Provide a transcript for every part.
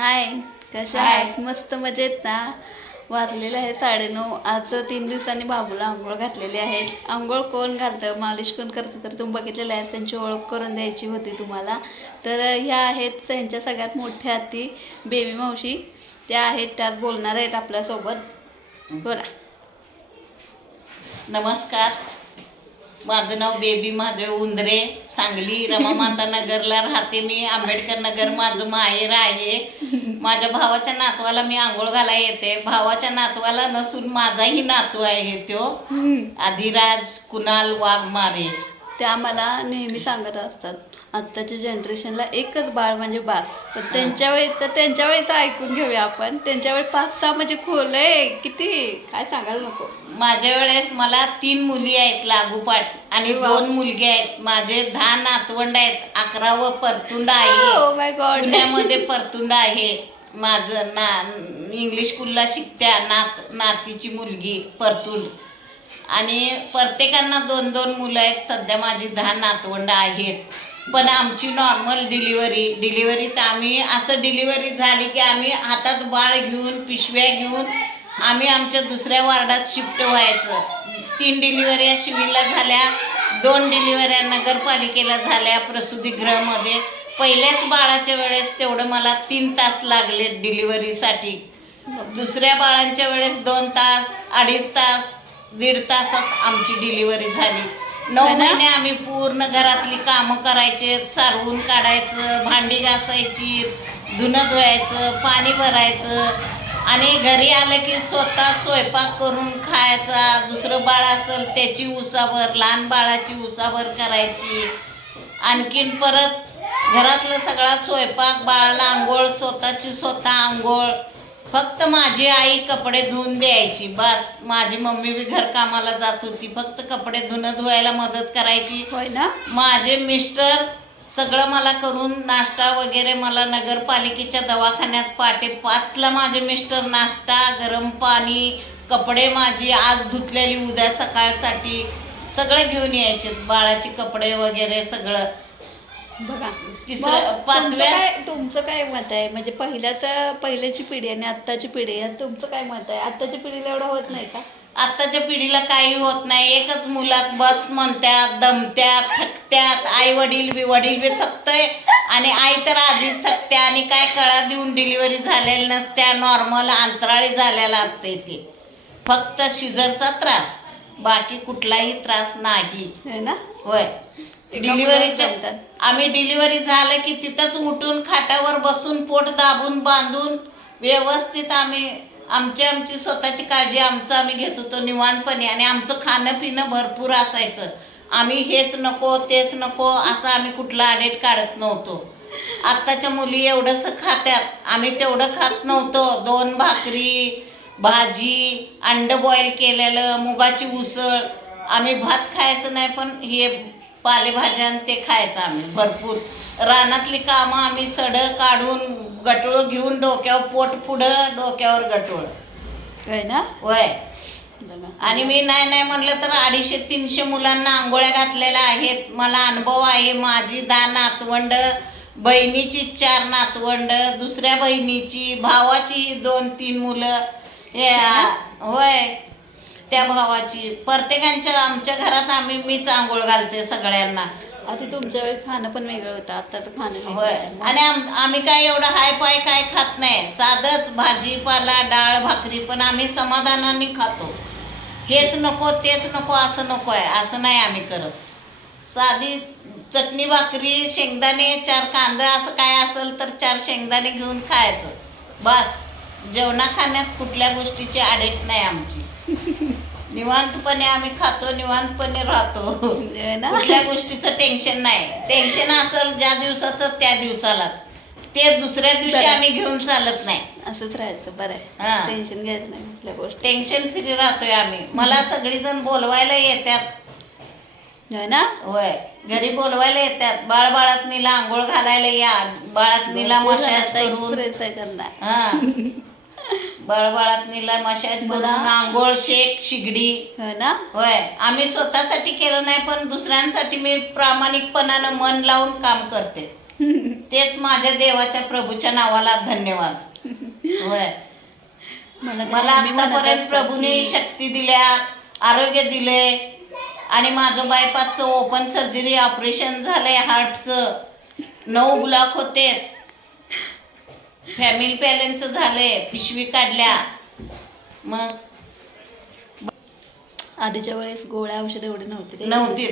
हाय कशा हाय. आहेत? मस्त मजेत ना? वाजलेलं आहे साडेनऊ. आज तीन दिवसांनी बाबूला आंघोळ घातलेली आहे. आंघोळ कोण घालतं? मालिश कोण करतं? तर तुम्ही बघितलेलं आहे. त्यांची ओळख करून द्यायची होती तुम्हाला. तर ह्या आहेत त्यांच्या सगळ्यात मोठ्या हाती बेबी मावशी. त्या आहेत त्यात बोलणार आहेत आपल्यासोबत. बोला. नमस्कार. माझं नाव बेबी महादेव उंदरे सांगली रमामाता नगरला राहते मी आंबेडकर नगर माझं माहेर आहे. माझ्या भावाच्या नातवाला मी आंघोळ घालायला येते. भावाच्या नातवाला नसून माझाही नातू आहे तो. आधिराज कुणाल वाघमारे. त्या आम्हाला नेहमी सांगत असतात आत्ताच्या जनरेशनला एकच बाळ म्हणजे बास. पण त्यांच्या वेळी तर त्यांच्या वेळीचं ऐकून घेऊया आपण. त्यांच्या वेळी पाच सहा म्हणजे खोल आहे किती? काय सांगायला नको. माझ्या वेळेस मला तीन मुली आहेत लागूपाठ आणि वा. दोन मुलगे आहेत. माझे दहा नातवंड आहेत. अकरावं परतुंड आहे. गॉड पुण्यामध्ये परतुंड आहे. माझं ना इंग्लिश स्कूलला शिकत्या नात नातीची मुलगी परतुंड. आणि प्रत्येकांना दोन दोन मुलं आहेत. सध्या माझी दहा नातवंड आहेत. पण आमची नॉर्मल डिलिव्हरी डिलिव्हरीत आम्ही असं डिलिव्हरी झाली की आम्ही हातात बाळ घेऊन पिशव्या घेऊन आम्ही आमच्या दुसऱ्या वार्डात शिफ्ट व्हायचं. तीन डिलिव्हऱ्या शिवीला झाल्या दोन डिलिव्हऱ्या नगरपालिकेला झाल्या प्रसूतीगृहामध्ये पहिल्याच बाळाच्या वेळेस तेवढं मला तीन तास लागले डिलिव्हरीसाठी दुसऱ्या बाळांच्या वेळेस दोन तास अडीच तास दीड तासात आमची डिलिव्हरी झाली. नऊ? महिने आम्ही पूर्ण घरातली कामं करायचे सारवून काढायचं भांडी घासायची धुणं धुवायचं पाणी भरायचं आणि घरी आलं की स्वतः स्वयंपाक करून खायचा. दुसरं बाळ असेल त्याची उसाभर लहान बाळाची उसाभर करायची. आणखीन परत घरातलं सगळा स्वयंपाक बाळाला आंघोळ स्वतःची स्वतः आंघोळ. फक्त माझी आई कपडे धुवून द्यायची. बस माझी मम्मी बी घरकामाला जात होती. फक्त कपडे धुणं धुवायला मदत करायची. होय ना? माझे मिस्टर सगळं मला करून नाश्ता वगैरे मला नगरपालिकेच्या दवाखान्यात पहाटे पाचला माझे मिस्टर नाश्ता गरम पाणी कपडे माझी आज धुतलेली उद्या सकाळसाठी सगळं घेऊन यायचे. बाळाचे कपडे वगैरे सगळं. बघा तिसरं- मग तुमचं पाचव्या- काय तुमचं काय मत आहे? म्हणजे पहिल्याच पहिल्याची पिढी आणि आत्ताची पिढी यात तुमचं काय मत आहे? आत्ताच्या पिढीला एवढं होत नाही का? आत्ताच्या पिढीला काही होत नाही. एकच मुलात बस म्हणत्यात दमत्यात थकत्यात आई वडील बी वडील बी थकतंय. आणि आई तर आधीच थकते आणि काय कळा देऊन डिलिव्हरी झालेल्या नसत्या नॉर्मल अंतराळी झालेला असते ते. फक्त शिजरचा त्रास. बाकी कुठलाही त्रास नाही. है ना? होय. डिलिव्हरीच्या जमतात. आम्ही डिलिव्हरी झालं की तिथंच उठून खाटावर बसून पोट दाबून बांधून व्यवस्थित आम्ही आमची आमची स्वतःची काळजी आमचं आम्ही घेत होतो निवांतपणे. आणि आमचं खाणं पिणं भरपूर असायचं. आम्ही हेच नको तेच नको असं आम्ही कुठला आडेट काढत नव्हतो. आत्ताच्या मुली एवढंसं खात्यात. आम्ही तेवढं खात नव्हतो. दोन भाकरी भाजी अंड बॉईल केलेलं मुगाची उसळ. आम्ही भात खायचं नाही पण हे पालेभाज्या आणि ते खायचं आम्ही भरपूर. रानातली कामं आम्ही सड काढून गटोळं घेऊन डोक्यावर पोट पुढं डोक्यावर गटोळ. ना? वय आणि मी नाही नाही म्हणलं तर अडीचशे तीनशे मुलांना आंघोळ्या घातलेल्या आहेत. मला अनुभव आहे माझी दहा नातवंड बहिणीची चार नातवंड दुसऱ्या बहिणीची भावाची दोन तीन मुलं. हे होय. त्या भावाची. प्रत्येकांच्या आमच्या घरात आम्ही मीच आंघोळ घालते सगळ्यांना. आधी तुमच्या वेळी खाणं पण वेगळं होतं. आत्ताचं खाणं होय. आणि आम- आम्ही काय एवढं हाय पाय काय खात नाही. साधंच भाजीपाला डाळ भाकरी पण आम्ही समाधानाने खातो. हेच नको तेच नको असं नको आहे. असं नाही आम्ही करत. साधी चटणी भाकरी शेंगदाणे चार कांदा असं काय असेल तर चार शेंगदाणे घेऊन खायचं. बस. जेवणा खाण्यात कुठल्या गोष्टीची आडेट नाही आमची. निवांतपणे आम्ही खातो निवांतपणे राहतो. कुठल्या गोष्टीचं टेन्शन नाही. टेन्शन असेल ज्या दिवसाचं त्या दिवसालाच. ते दुसऱ्या दिवशी. आम्ही घेऊन चालत नाही. असंच राहायचं बरं हा. आहे टेन्शन घ्यायचं नाही कुठल्या गोष्टी टेन्शन फ्री राहतोय आम्ही. मला सगळीजण बोलवायला येतात. ना? होय. घरी बोलवायला येतात. बाळ बाळातनीला आंघोळ घालायला या. बाळातनीला मशाज करून. हा. बाळ बाळातनीला मशाज करून मला- आंघोळ शेक शिगडी. होय ना. होय. आम्ही स्वतःसाठी केलं नाही पण दुसऱ्यांसाठी मी प्रामाणिकपणानं मन लावून काम करते. तेच माझ्या देवाच्या प्रभूच्या नावाला धन्यवाद. होय. मला आतापर्यंत प्रभूने शक्ती दिल्या आरोग्य दिले आणि माझं बायपासचं ओपन सर्जरी ऑपरेशन झालंय हार्टचं. नऊ ब्लॉक होते. फॅमिली पॅलेनचं झालंय पिशवी काढल्या. मग? आधीच्या वेळेस गोळ्या औषध एवढे नव्हते. नव्हती?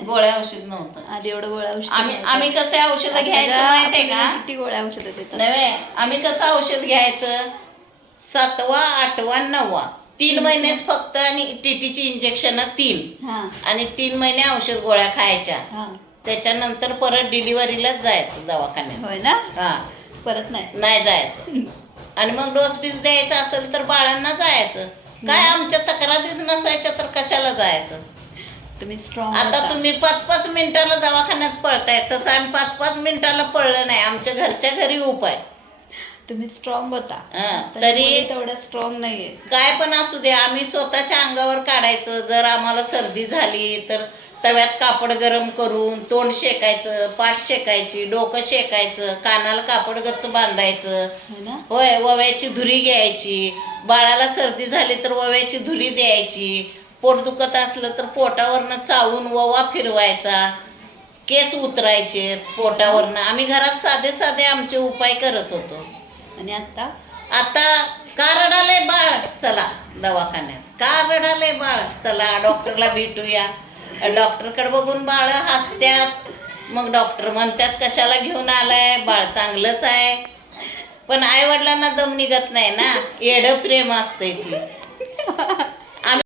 गोळ्या औषध नव्हतं. आधी एवढं गोळ्या औषध आम्ही आम्ही कसे औषधं घ्यायचं माहितीये का? किती गोळ्या औषध देतात? नव्हे. आम्ही कसं औषध घ्यायचं? सातवा आठवा नववा. तीन महिनेच फक्त आणि टीटीची इंजेक्शन तीन. आणि तीन महिने औषध गोळ्या खायच्या. त्याच्यानंतर परत डिलिव्हरीलाच जायचं दवाखान्यात. होय ना? हा. परत नाही. नाही जायचं. आणि मग डोस बीस द्यायचा असेल तर बाळांना जायचं. काय आमच्या तक्रारीच नसायच्या तर कशाला जायचं? तुम्ही स्ट्रॉंग आता तुम्ही पाच पाच मिनिटाला दवाखान्यात पळताय तसं आम्ही पाच पाच मिनिटाला पळलं नाही. आमच्या घरच्या घरी उपाय तुम्ही स्ट्रॉंग होता. तरी- मुली तेवढ्या स्ट्रॉंग नाहीये. काय पण असू दे आम्ही स्वतःच्या अंगावर काढायचं. जर आम्हाला सर्दी झाली तर तव्यात कापड गरम करून तोंड शेकायचं पाठ शेकायची डोकं शेकायचं कानाला कापड गच्च बांधायचं. होय ना? होय वव्याची धुरी घ्यायची. बाळाला सर्दी झाली तर वव्याची धुरी द्यायची. पोट दुखत असलं तर पोटावरनं चावून ववा फिरवायचा. केस उतरायचे पोटावरनं. आम्ही घरात साधे साधे आमचे उपाय करत होतो. आणि आता आता का रडाले बाळ चला दवाखान्यात. का रडाले बाळ चला डॉक्टरला भेटूया. डॉक्टरकडे बघून बाळ हसत्यात. मग डॉक्टर म्हणतात कशाला घेऊन आलाय? बाळ चांगलंच आहे. पण आई वडिलांना दम निघत नाही ना. येडं प्रेम असतंय ती.